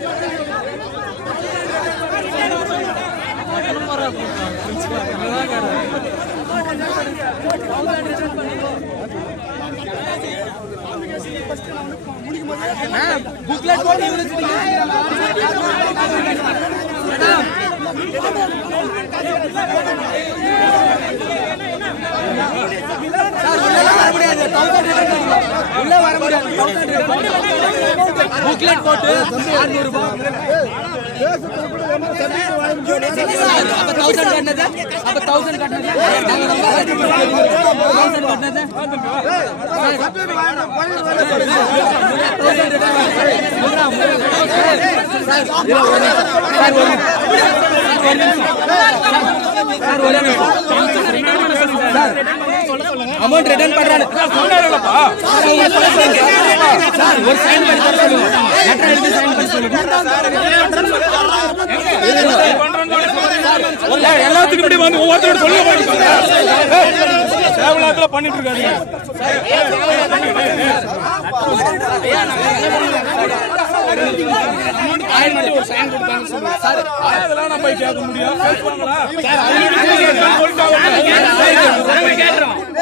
அதையும் செய்ய மாட்டேங்கிறீங்க புக்லெட் போட்டு அப்ப தௌசண்ட் கட்டினது? அப்ப தௌசண்ட் கட்டினது? தௌசண்ட் கட்டினது அமௌண்ட் ரிட்டர்ன் பண்றாரு. ஒரு சைன் பண்ணி தர சொல்லுங்க. லெட்டர் எழுதி சைன் பண்ணி சொல்லுங்க. எல்லாத்துக்கும் இப்படி வந்து ஒவ்வொருத்தரோட சொல்ல தேவையில்லாத பண்ணிட்டு இருக்காங்க ஒரு சைன் கொடுத்தாங்க சொல்லுங்க சார் அதெல்லாம் நம்ம கேட்க முடியும் கேட்பாங்களா?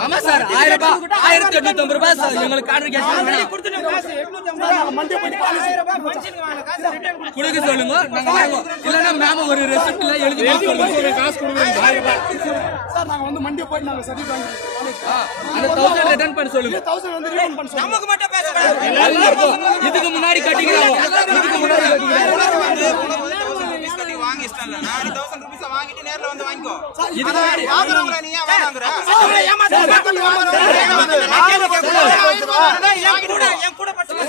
ஆமா சார் ஆயிரம் ரூபாய் ஆயிரத்தி எட்நூத்தி ஐம்பது ரூபாய் சார் எங்களுக்கு கார்டு கேஷன் கொடுக்க சொல்லுங்க. இல்லன்னா மேம் ஒரு ரெசிப்ட்ல எழுதி காசு கொடுங்க. ஆயிரம் ரூபாய். சார் நாங்க வந்து மண்டியை போயிட்டு நாங்க சர்டிஃபிகேட் வாங்கி ஆ, அந்த தௌசண்ட் ரிட்டர்ன் பண்ண சொல்லுங்க. தௌசண்ட் வந்து ரீஃபண்ட் பண்ண சொல்லுங்க. எல்லாருக்கும் இதுக்கு முன்னாடி கட்டிக்கிறாங்க இதுக்கு முன்னாடி கட்டிக்கிறாங்க வாங்கி இஷ்டம் இல்ல நான் தௌசண்ட் ருபீஸ் வாங்கிட்டு நேர்ல வந்து வாங்கிக்கோ இதுக்கு முன்னாடி வாங்குறவங்கள நீ ஏன் வேணாங்கிற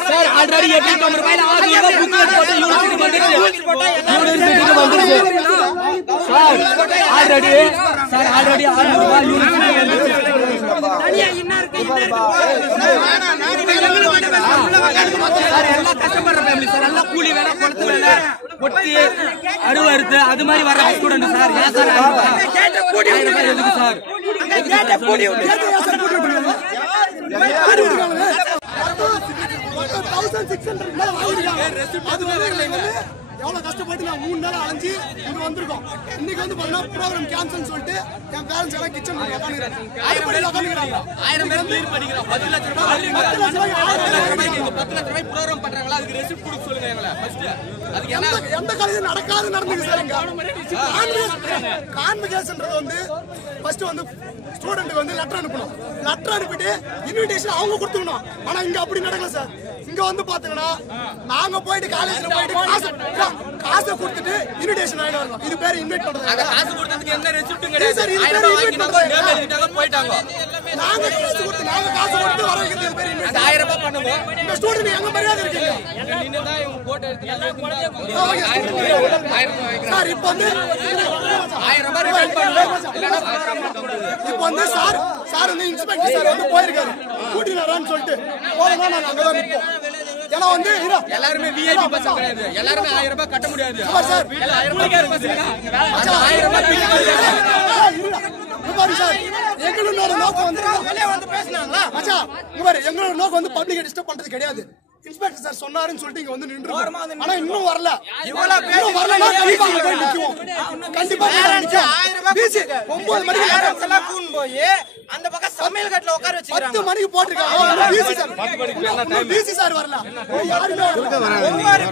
சார் ஆல்ரெடி எட்நூத்தி ஐம்பது ரூபாயில ஆறு ரூபாய் புக்லெட் போட்டு யூனிவர்சிட்டிக்கு வந்துருச்சு யூனிவர்சிட்டிக்கு வந்துருச்சு சார் ஆல்ரெடி சார் ஆல்ரெடி ஆறுநூறு ரூபாய் வந்துருச்சு சார் எல்லாம் கஷ்டப்படுற ஃபேமிலி சார் எல்லாம் கூலி வேலை குளத்து வேலை கொட்டி அறுத்து அது மாதிரி வர ஸ்டூடெண்ட் சார் ஏன் சார் எதுக்கு சார்? தௌசண்ட் சிக்ஸ் ஹண்ட்ரட் அது வந்து எவ்வளவு கஷ்டப்பட்டு நான் மூணு நேரம் அலைஞ்சு இங்க வந்திருக்கோம். இன்னைக்கு வந்து பாத்தீங்கன்னா ப்ரோக்ராம் கேன்சல் சொல்லிட்டு என் பேரண்ட்ஸ் எல்லாம் கிச்சன் உட்காந்துருக்காங்க ஆயிரம் பேர் clear பண்ணிக்கிறோம். பத்து லட்ச ரூபாய் பத்து லட்ச ஆயிரம் பத்து லட்ச ரூபாய் ப்ரோக்ராம் பண்றாங்களா? அதுக்கு ரெசிப்ட் கொடுக்க சொல்லுங்க எங்களை. ஃபர்ஸ்ட் அதுக்கு என்ன? எந்த காலேஜும் நடக்காது நடந்துக்கு சார் இங்க. கான்வெகேஷன்ன்றது வந்து ஃபர்ஸ்ட் வந்து ஸ்டூடெண்ட்டுக்கு வந்து லெட்டர் அனுப்பணும். லெட்டர் அனுப்பிட்டு இன்விடேஷன் அவங்க கொடுத்துக்கணும். ஆனா இங்க அப்படி நடக்கல சார். இங்க வந்து பாத்தீங்கன்னா நாங்க போயிட்டு காலேஜ்ல போயிட்டு காசு காசை கொடுத்துட்டு இன்விடேஷன் வாங்கிட்டு வரணும் இது பேர் இன்வைட் அந்த பண்றது காசு கொடுத்ததுக்கு என்ன ரெசிப்டும் இல்ல சார், கிடையாது இது பேர் வாங்கினாங்க பண்றது. போயிட்டாங்க. நாங்க காசு கொடுத்து நாங்க காசு கொடுத்து வர வைக்கிறது இது பேர் அந்த இன்வைட் ஆயிரம் ரூபாய் பண்ணுவோம் இந்த ஸ்டூடெண்ட் எங்க மரியாதை இருக்கீங்க? நின்னு தான் இவங்க போட்டோ எடுத்து எல்லாம் ஆ, ஓகே. ஆயிரம் ரூபாய். சார் இப்போ வந்து ஆயிரம் ரூபாய் ரிட்டர்ன் பண்ணணும் இல்லைன்னா ப்ரோக்ராம் நடத்தக்கூடாது இப்போ வந்து சார் வந்து இன்ஸ்பெக்டர் சார் வந்து போயிருக்காரு. கூட்டினாரான்னு சொல்லிட்டு. போனா நாங்க அங்கதான் நிற்போம் ஏன்னா வந்து. எல்லாருமே விஐபி பஸ் கிடையாது. எல்லாருமே ஆயிரம் ரூபாய் கட்ட முடியாது. சார் ஆயிரம் ரூபாய் ஆயிரம் ரூபாய். சார், எங்களோட நோக்கம் வந்து வெளியே வந்து பேசினாங்களா? எங்களோட நோக்கம் வந்து பப்ளிக் டிஸ்டர்ப் பண்றது கிடையாது. இன்ஸ்பெக்டர் சார் சொன்னாருன்னு சொல்லிட்டு இங்க வந்து நின்று ஆனா இன்னும் வரல. இன்னும் வரலன்னா கண்டிப்பா அங்க போய் நிக்குவோம். கண்டிப்பா அங்க நிக்குவோம் பிசி மணிக்கு பேரண்ட்ஸ் எல்லாம் கூண்டு போய் அந்த பக்கம் சமையல் கட்டுல உட்கார வச்சுக்கிறாங்க. பத்து மணிக்கு போட்டிருக்காங்க. PC sir. பிசி சார் வரல. யாருமே வரல. ஒவ்வொரு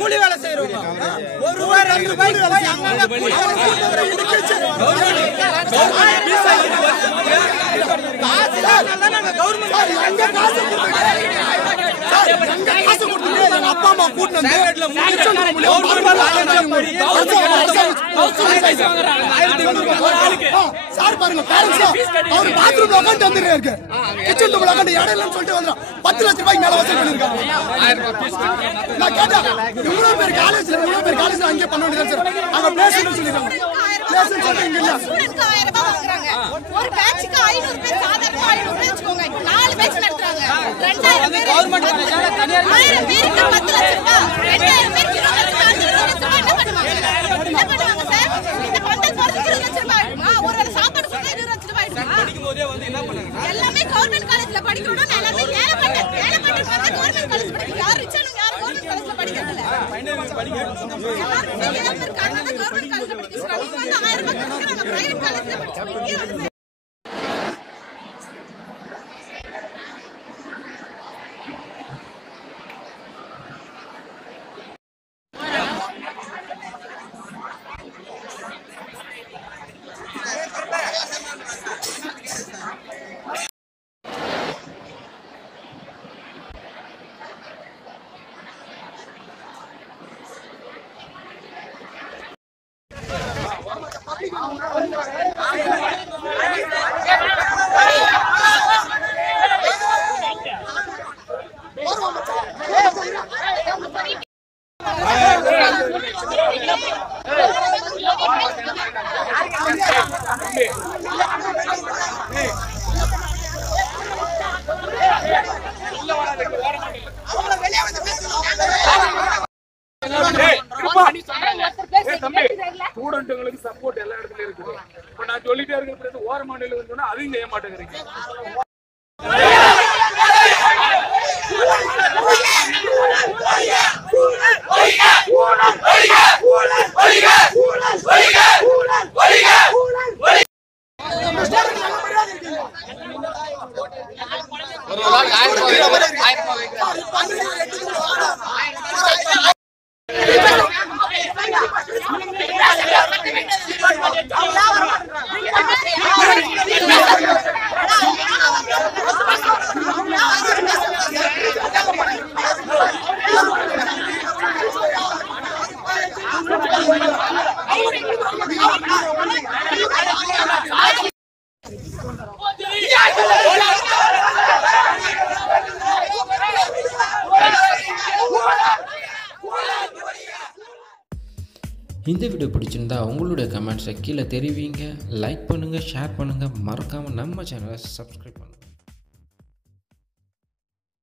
கூலி வேலை ஒரு ரூபாய் ரெண்டு ரூபாய்க்கு போய் கூலி வேலை காசு நாங்க கவர்மெண்ட் சார், எங்க காசு கொடுத்தீங்க? சார், எங்க காசு கொடுத்தீங்க? எங்க அப்பா அம்மா கூட்டிட்டு வந்து கிச்சன் ரூம்லயே மறுபடியும் ஆயிரம் ரூபாய் ஆ, சார் பாருங்க பேரண்ட்ஸ் அவர் பாத்ரூம்ல உட்காந்து வந்துருக்காரு கிச்சன் ரூம்ல உட்காந்து இடம் இல்லைன்னு சொல்லிட்டு வந்துடும் பத்து லட்ச ரூபாய்க்கு மேல வசூல் பண்ணிருக்காங்க நான் கேட்டேன் இவ்வளவு பேர் காலேஜ்ல இவ்வளவு பேர் காலேஜ்ல அங்கே பண்ண வேண்டியது சார் அங்க பிளேஸ்னு சொல்லிருக்காங்க சொல்லிட்டு இங்க இல்ல ஸ்டூடெண்ட்க்கு ஆயிரம் ரூபாய் வாங்குறாங்க. ஒரு பேட்சுக்கு ஐநூறு பேர் சாதாரண ஐநூறு பேர் வச்சுக்கோங்க. இப்போ நாலு பேட்ச் நடத்துறாங்க. ரெண்டாயிரம் பேர் ஆயிரம் பேருக்கு பத்து லட்சம் ரூபாய். ரெண்டாயிரம் பேருக்கு இருபது லட்சம் அஞ்சு லட்சம் ரூபாய் என்ன பண்ணுவாங்க? என்ன பண்ணுவாங்க சார் இந்த பந்தல் போறதுக்கு இருபது லட்சம் ரூபாய் ஆயிடுமா ஒரு வேளை சாப்பாடு கொடுத்தா இருபது லட்சம் ரூபாய் ஆயிடுமா படிக்கும்போதே வந்து என்ன பண்ணாங்க எல்லாமே கவர்மெண்ட் காலேஜ்ல படிக்கணும் எல்லாமே ஏழப்பட்ட ஏழப்பட்ட வந்து கவர்மெண்ட் காலேஜ் படிக்கணும் யார் ரிச்சானுங்க யார் கவர்மெண்ட் காலேஜ்ல படிக்கிறது இல்ல எல்லாருமே ஏழை இருக்காங்க கவர்மெண்ட் காலேஜ்ல படிக்க சொல்றாங்க இவங்க வந்து ஆயிரம் ரூபாய் கொடுக்குறாங்க பிரைவேட் காலேஜ்ல படிச்சு இங்கே வந்து ஸ்டூடெண்ட்டுங்களுக்கு சப்போர்ட் எல்லா இடத்துலயும் இருக்கு இப்ப நான் சொல்லிட்டே இருக்கிறது பிறகு ஓரமா நிலை சொன்னா அதையும் செய்ய மாட்டேங்கிறீங்க Oligar, oligar, oligar, oligar, oligar, oligar, oligar, oligar, இந்த வீடியோ பிடிச்சிருந்தா உங்களுடைய கமெண்ட்ஸை கீழே தெரிவிங்க. லைக் பண்ணுங்கள் ஷேர் பண்ணுங்கள் மறக்காமல் நம்ம சேனலை சப்ஸ்கிரைப் பண்ணுங்கள்